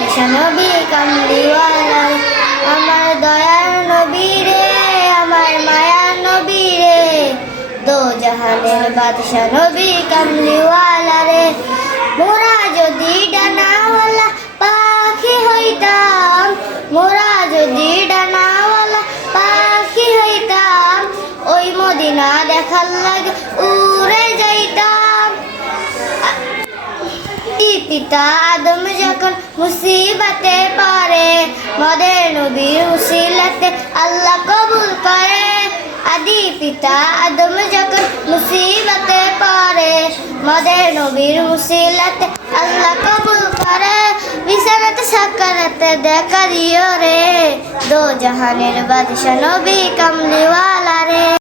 বাদশা নবী কামলিওয়ালা রে, আমার দয়ার নবী রে, আমার মায়ার নবী রে, দো জাহানের বাদশা নবী কামলিওয়ালা রে। মোরা যদি ডানাওয়ালা পাখি হইতাম, মোরা যদি ডানাওয়ালা পাখি হইতাম, ওই মদিনা দেখার লাগে উড়ে যাইতাম। পিতা আদম যখন মুসিবতে পড়ে, মদের নবীর উসিলাতে আল্লাহ কবুল করে। আদি পিতা আদম যখন মুসিবতে পড়ে, মদের নবীর উসিলাতে আল্লাহ কবুল করে। বিছানাতে সাকারাতে দেখা দিও রে, দো জাহানের বাদশা নবী কামলিওয়ালা রে।